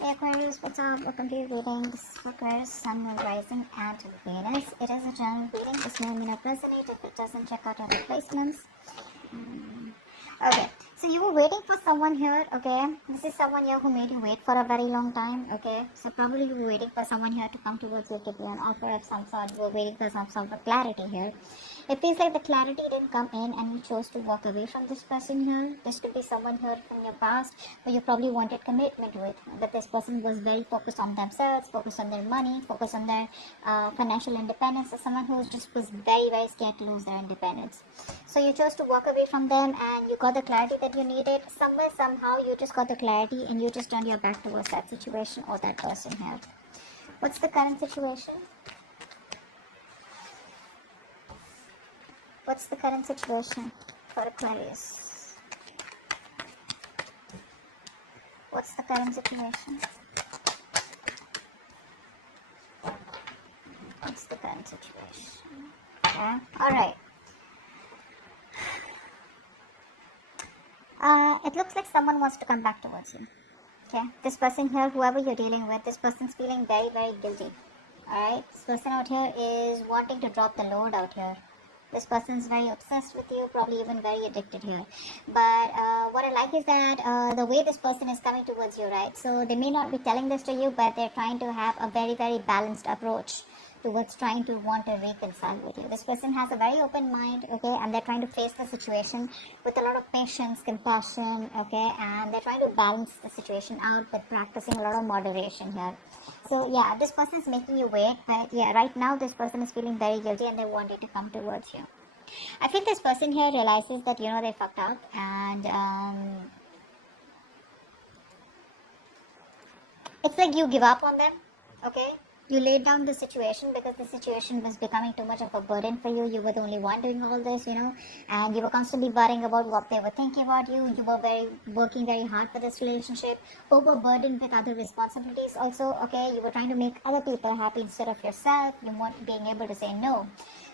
Hey Aquarius, what's up? Welcome to your reading. This is Aquarius, Sun, Moon, Rising, and Venus. It is a general reading. This may or may not resonate. If it doesn't, check out other placements. Okay, so you were waiting for someone here, okay? This is someone here who made you wait for a very long time, okay? So probably you were waiting for someone here to come towards you, give you an offer of some sort. You were waiting for some sort of clarity here. It feels like the clarity didn't come in and you chose to walk away from this person here. This could be someone here from your past who you probably wanted commitment with. But this person was very focused on themselves, focused on their money, focused on their financial independence. So someone who just was very, very scared to lose their independence. So you chose to walk away from them and you got the clarity that you needed. Somewhere, somehow, you just got the clarity and you just turned your back towards that situation or that person here. What's the current situation? What's the current situation for Aquarius? What's the current situation? What's the current situation? Okay, alright. It looks like someone wants to come back towards you. Okay, this person here, whoever you're dealing with, this person's feeling very, very guilty. Alright, this person out here is wanting to drop the load out here. This person is very obsessed with you, probably even very addicted here. But what I like is that the way this person is coming towards you, right? So they may not be telling this to you, but they're trying to have a very, very balanced approach towards trying to want to reconcile with you. This person has a very open mind, okay, and they're trying to face the situation with a lot of patience, compassion, okay, and they're trying to balance the situation out with practicing a lot of moderation here. So yeah, this person is making you wait, but yeah, right now this person is feeling very guilty and they want you to come towards you. I think this person here realizes that, they fucked up and it's like you give up on them, okay? You laid down the situation because the situation was becoming too much of a burden for you. You were the only one doing all this, and you were constantly worrying about what they were thinking about you. You were working very hard for this relationship, overburdened with other responsibilities also, okay? You were trying to make other people happy instead of yourself. You weren't being able to say no.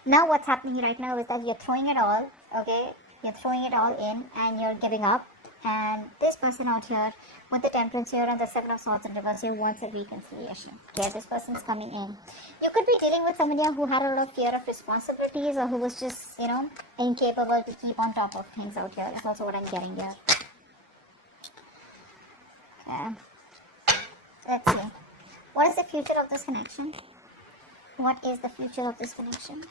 Now what's happening right now is that you're throwing it all, okay? You're throwing it all in and you're giving up. And this person out here with the temperance here and the 7 of swords in reverse here wants a reconciliation. Okay, this person's coming in. You could be dealing with somebody who had a lot of fear of responsibilities or who was just, incapable to keep on top of things out here. That's also what I'm getting here. Okay. Let's see. What is the future of this connection? What is the future of this connection?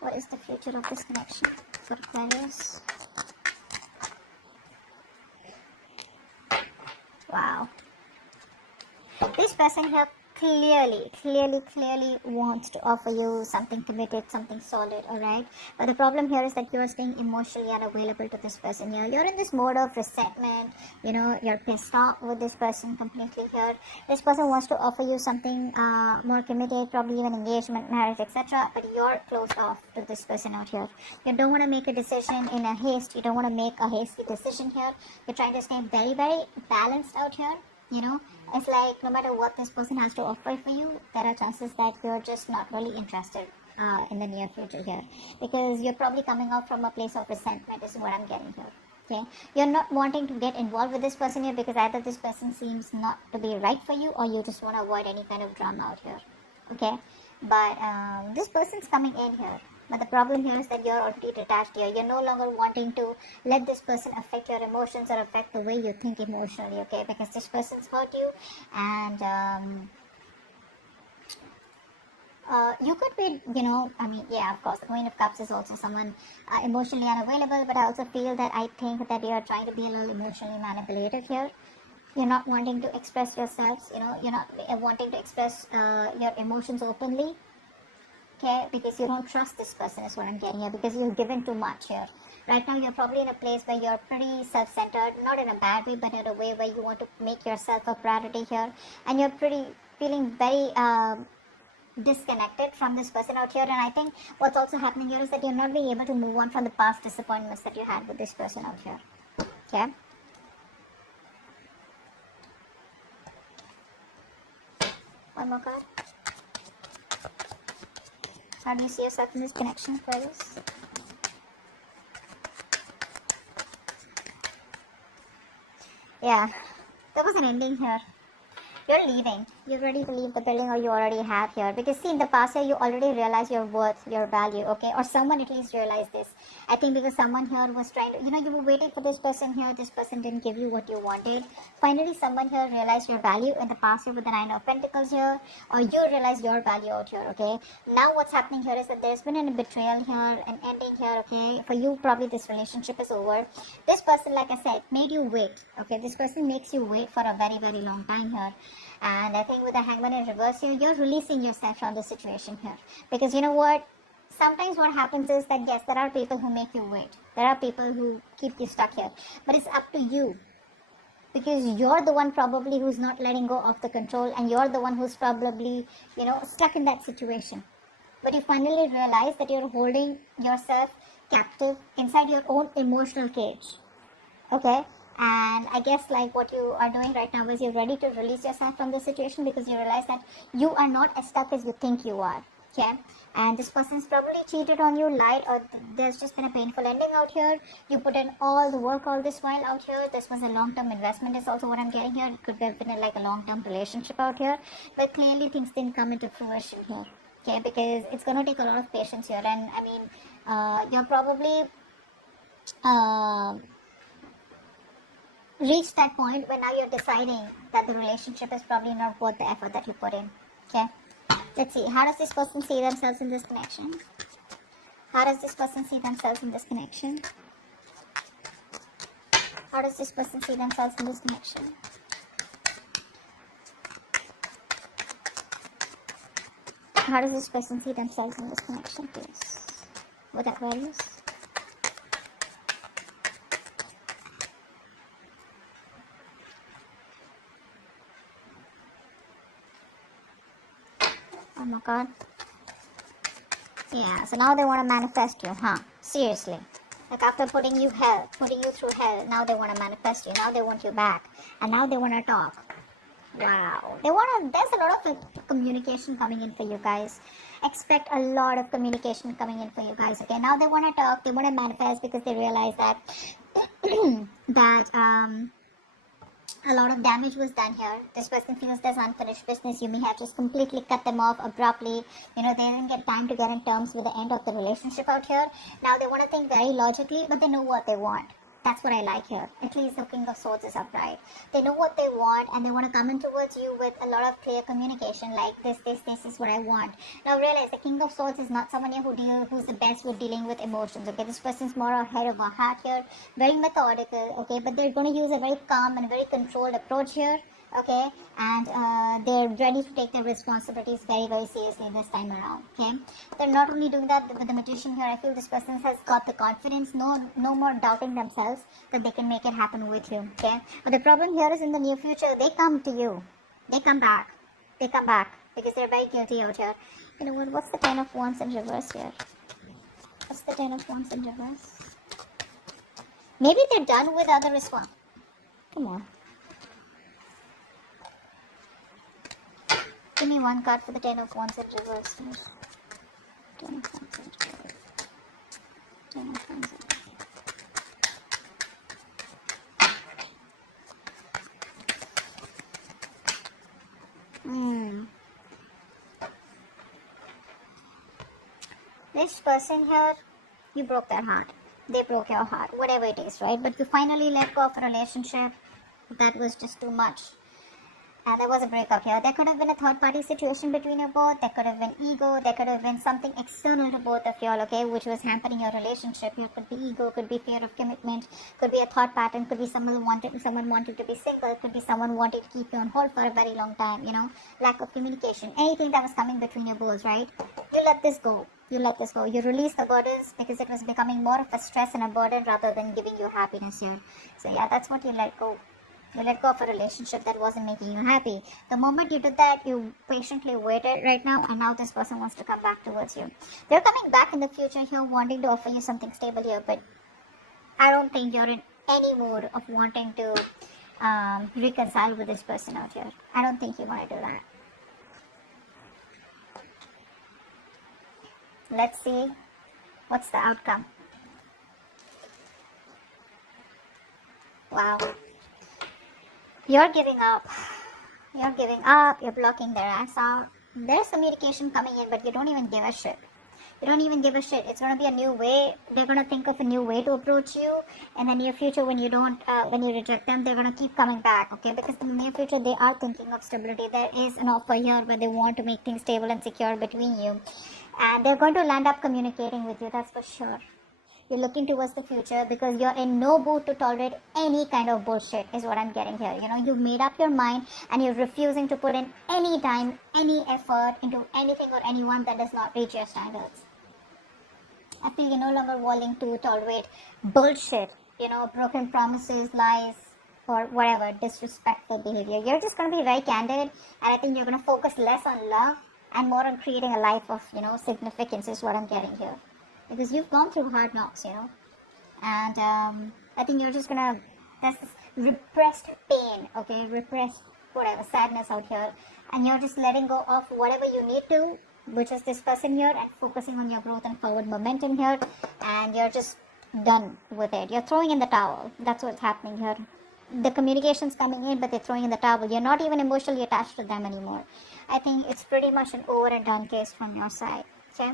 What is the future of this connection for Aquarius? Wow. This person here clearly wants to offer you something committed, something solid, alright? But the problem here is that you are staying emotionally unavailable to this person here. You're in this mode of resentment, you're pissed off with this person completely here. This person wants to offer you something more committed, probably even engagement, marriage, etc. But you're closed off to this person out here. You don't want to make a decision in a haste. You don't want to make a hasty decision here. You're trying to stay very, very balanced out here. It's like no matter what this person has to offer for you, there are chances that you're just not really interested in the near future here, because you're probably coming out from a place of resentment is what I'm getting here. Okay, you're not wanting to get involved with this person here because either this person seems not to be right for you or you just want to avoid any kind of drama out here. Okay, but this person's coming in here. But the problem here is that you're already detached here. You're no longer wanting to let this person affect your emotions or affect the way you think emotionally, okay? Because this person's hurt you and you could be, of course, the Queen of Cups is also someone emotionally unavailable, but I also feel that I think that you're trying to be a little emotionally manipulative here. You're not wanting to express yourselves, you're not wanting to express your emotions openly. Okay, because you don't trust this person is what I'm getting here, because you've given too much here. Right now you're probably in a place where you're pretty self-centered, not in a bad way, but in a way where you want to make yourself a priority here, and you're feeling very disconnected from this person out here. And I think what's also happening here is that you're not being able to move on from the past disappointments that you had with this person out here. Okay. One more card. How do you see yourself in this connection, Aquarius? Yeah, there was an ending here. You're leaving. You're ready to leave the building, or you already have here. Because see, in the past year, you already realized your worth, your value, okay? Or someone at least realized this. I think because someone here was trying to, you were waiting for this person here. This person didn't give you what you wanted. Finally, someone here realized your value in the past year with the Nine of Pentacles here. Or you realized your value out here, okay? Now what's happening here is that there's been a betrayal here, an ending here, okay? For you, probably this relationship is over. This person, like I said, made you wait, okay? This person makes you wait for a very, very long time here. And I think with the Hangman in reverse here, you're releasing yourself from the situation here. Because you know what? Sometimes what happens is that yes, there are people who make you wait. There are people who keep you stuck here. But it's up to you. Because you're the one probably who's not letting go of the control, and you're the one who's probably, stuck in that situation. But you finally realize that you're holding yourself captive inside your own emotional cage. Okay? And I guess like what you are doing right now is you're ready to release yourself from the situation because you realize that you are not as stuck as you think you are. Okay? And this person's probably cheated on you, lied, or there's just been a painful ending out here. You put in all the work all this while out here. This was a long-term investment is also what I'm getting here. It could have been like a long-term relationship out here. But clearly things didn't come into fruition here. Okay? Because it's going to take a lot of patience here. And I mean, you're probably... reach that point where now you're deciding that the relationship is probably not worth the effort that you put in. Okay, let's see, how does this person see themselves in this connection? How does this person see themselves in this connection? How does this person see themselves in this connection? How does this person see themselves in this connection, please? With Aquarius. Oh my god. Yeah, so now they want to manifest you, huh? Seriously. Like after putting you through hell, now they want to manifest you. Now they want you back. And now they want to talk. Wow. There's a lot of communication coming in for you guys. Expect a lot of communication coming in for you guys. Okay, now they want to talk, they want to manifest because they realize that, a lot of damage was done here. This person feels there's unfinished business. You may have just completely cut them off abruptly. They didn't get time to get in terms with the end of the relationship out here. Now they want to think very logically, but they know what they want. That's what I like here. At least the King of Swords is upright. They know what they want and they want to come in towards you with a lot of clear communication like this is what I want. Now realize the King of Swords is not someone here who's the best with dealing with emotions. Okay, this person's more ahead of a heart here. Very methodical. Okay, but they're going to use a very calm and very controlled approach here. Okay, and they're ready to take their responsibilities very, very seriously this time around. Okay, they're not only doing that with the Magician here. I feel this person has got the confidence, no more doubting themselves that they can make it happen with you. Okay, but the problem here is in the near future they come to you, they come back because they're very guilty out here. You know what? What's the Ten of Wands in reverse here? What's the Ten of Wands in reverse? Maybe they're done with other response. Come on. Give me one card for the Ten of Wands in reverse. Ten of Wands in reverse. Ten of Wands in reverse. This person here, you broke their heart. They broke your heart. Whatever it is, right? But you finally let go of a relationship that was just too much. And there was a breakup here. There could have been a third-party situation between you both. There could have been ego. There could have been something external to both of y'all, okay, which was hampering your relationship. Here could be ego, could be fear of commitment, could be a thought pattern, could be someone wanted to be single, could be someone wanted to keep you on hold for a very long time, lack of communication. Anything that was coming between your both, right? You let this go. You let this go. You release the burdens because it was becoming more of a stress and a burden rather than giving you happiness here. So yeah, that's what you let go. You let go of a relationship that wasn't making you happy. The moment you did that, you patiently waited right now, and now this person wants to come back towards you. They're coming back in the future here, wanting to offer you something stable here, but I don't think you're in any mood of wanting to reconcile with this person out here. I don't think you want to do that. Let's see what's the outcome. You're giving up. You're giving up. You're blocking their ass out. There's communication coming in, but you don't even give a shit. You don't even give a shit. It's gonna be a new way. They're gonna think of a new way to approach you. In the near future, when you don't, when you reject them, they're gonna keep coming back. Okay, because in the near future, they are thinking of stability. There is an offer here where they want to make things stable and secure between you, and they're going to land up communicating with you. That's for sure. You're looking towards the future because you're in no mood to tolerate any kind of bullshit, is what I'm getting here. You know, you've made up your mind and you're refusing to put in any time, any effort into anything or anyone that does not reach your standards. I feel you're no longer willing to tolerate bullshit, you know, broken promises, lies, or whatever, disrespectful behavior. You're just going to be very candid, and I think you're going to focus less on love and more on creating a life of, you know, significance, is what I'm getting here. Because you've gone through hard knocks, you know, and I think you're just gonna, there's this repressed pain, okay, repressed whatever, sadness out here, and you're just letting go of whatever you need to, which is this person here, and focusing on your growth and forward momentum here, and you're just done with it. You're throwing in the towel. That's what's happening here. The communication's coming in, but they're throwing in the towel. You're not even emotionally attached to them anymore. I think it's pretty much an over and done case from your side, okay?